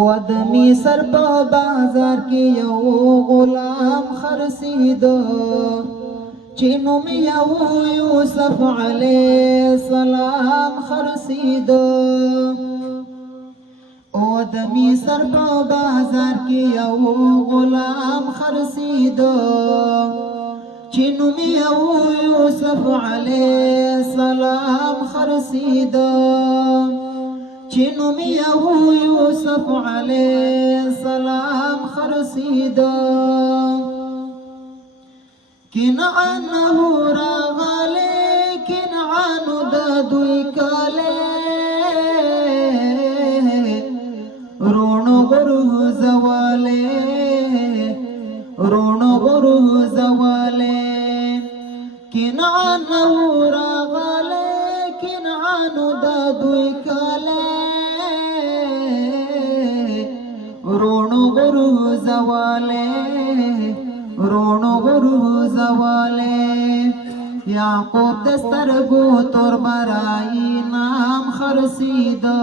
و د مصر په بازار کې یو غلام خرڅېده چې نوم یو یوسف علیه السلام خرڅېده او د مصر په بازار کې یو غلام خرڅېده چې نوم یو یوسف علیه السلام خرڅېده چې نوم یو یوسف علیه السلام خرڅېده کنعان راغلی کنعان د دوی کلی رونو غرو زوالی رونو غرو زوالی کنعان راغلی کنعان د دوی کلی رونو غرو زوالی رونو غرو زوالی یعقوب دسترگو تور برائی نام خرڅېده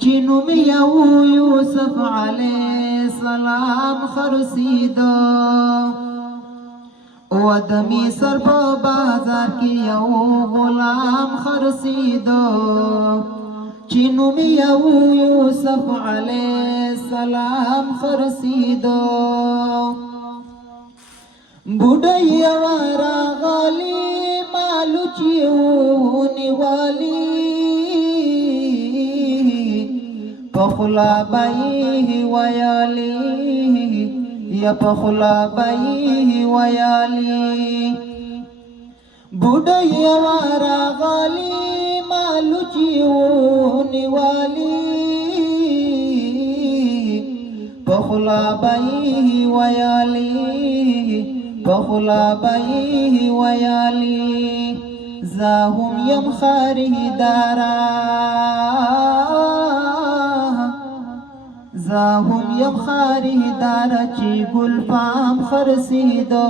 چې نوم یو یوسف علیه السلام خرڅېده او د مصر په بازار کې یو غلام خرڅېده چې نوم یو یوسف علیه السلام خرڅېده بوډۍ یوه راغلې مالو چې ونیولې په خوله به یې ویلې یا په خوله به یې ویلې بوډۍ یوه راغلې مالو چې ونیولې په خوله به یې ویلې په خوله به یې ویلې زه هم یم خریداره زه هم یم خریداره چې ګل پام خرڅېده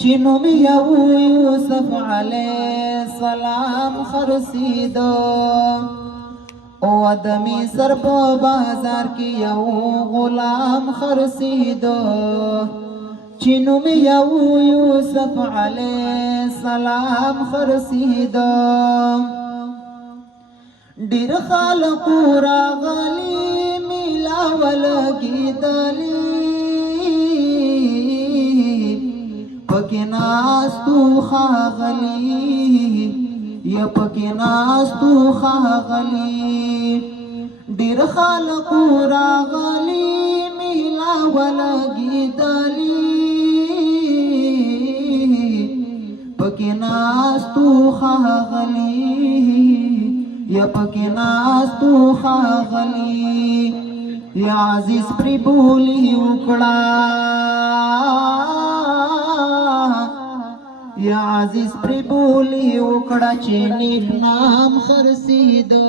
چې نوم یو یوسف علیه السلام خرڅېده او د مصر په بازار کې یو غلام خرڅېده چې نوم یو یوسف علیه السلام خرڅېده ډېر خلکو راغلي میله ولګېدلې پکې ناستو ښاغلي یا پکې ناستو ښاغلي ډېر خلکو راغلي میله ولګېدلې پکې ناستو ښاغلي یا پکې ناستو ښاغلي یا عزیز پرې بولي وکړه یا عزیز پرې بولي وکړه چې نیک نام خرڅېده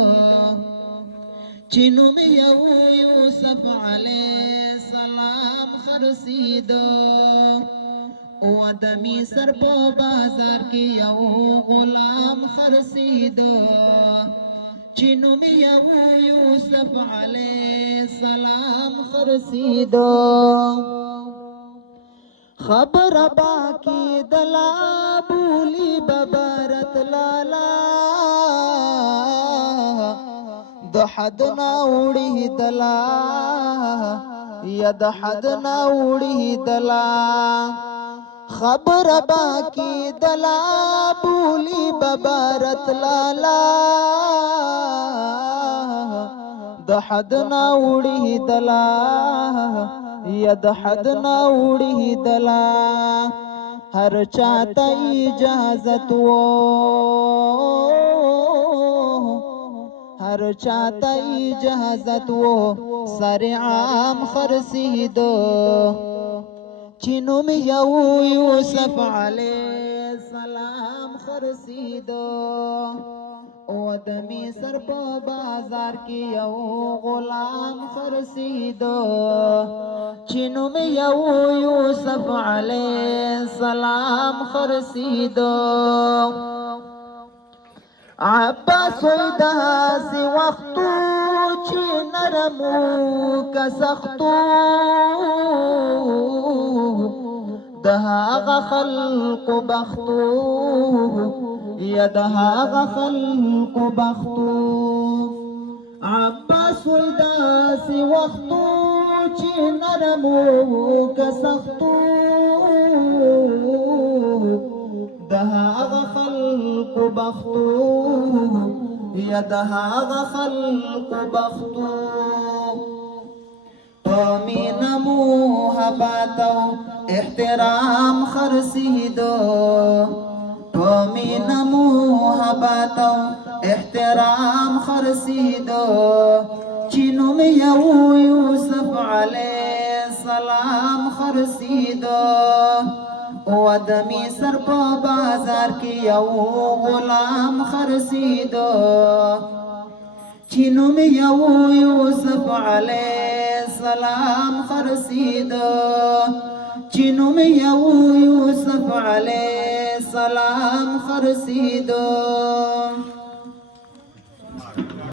چې نوم یو یوسف علیه السلام خرڅېده او د مصر په بازار کې یو غلام خرڅېده چې نوم یو یوسف علیه السلام خرڅېده خبره با کېدله بولي ببرت لالا د حد نه وړېدله یا د حد نه وړېدله خبره با کېدله بولي ببرت لالا د حد نه وړېدله یا د حد نه وړېدله هر چاته اجازت و هر چاته اجازت و سر عام خرڅېده چې نوم یو یوسف علیه السلام خرڅېده او د مصر په بازار کې یو غلام خرڅېده چې نوم یو یوسف علیه السلام خرڅېده عباس وی داسې وختو چې نرمو کسختو دهاغ خلق بختو یا دهاغ خلق بختو عباس ویداسی وختو چی نرمو کسختو دهاغ خلق بختو یا دهاغ خلق بختو پمینه محبت او احترام خرسیدو پمینه محبت او احترام خرسیدو چینوم یو یوسف علیہ السلام خرسیدو و د مصر په بازار کې یو غلام خرسیدو چینوم یو یوسف علیہ السلام خرسیدو چینوم یو یوسف علیہ السلام خرسیدو